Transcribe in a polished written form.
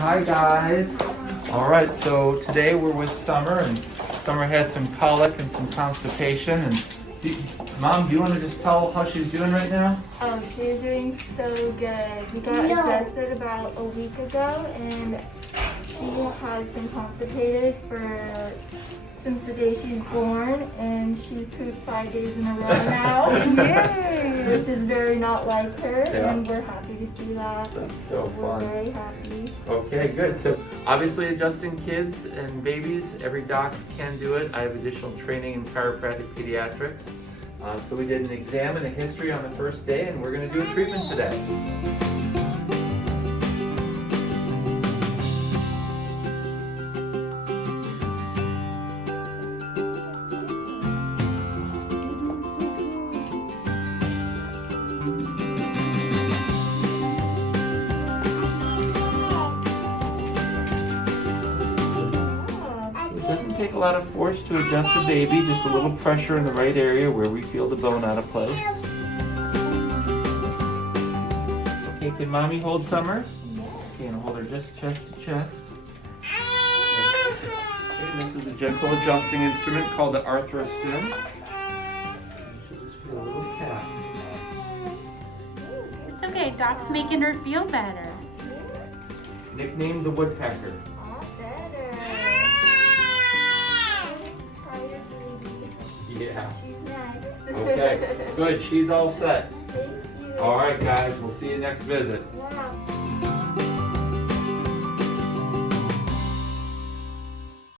Hi guys. All right, so today we're with Summer, and Summer had some colic and some constipation. And Mom, do you want to just tell how she's doing right now? Oh, she's doing so good. We got adjusted about a week ago, and she has been constipated since the day she's born, and she's pooped 5 days in a row now. Yay! Which is very not like her, and we're happy to see that. That's so fun. We're very happy. Okay, good. So obviously adjusting kids and babies, every doc can do it. I have additional training in chiropractic pediatrics. So we did an exam and a history on the first day, and we're going to do a treatment today. It doesn't take a lot of force to adjust the baby, just a little pressure in the right area where we feel the bone out of place. Okay, can Mommy hold Summer? Yes. Okay, and hold her just chest to chest. Okay, and this is a gentle adjusting instrument called the arthrostim. You should just feel a little tap. It's okay, Doc's making her feel better. Nicknamed the woodpecker. Yeah. She's next. Okay, good. She's all set. Thank you. All right, guys. We'll see you next visit. Wow.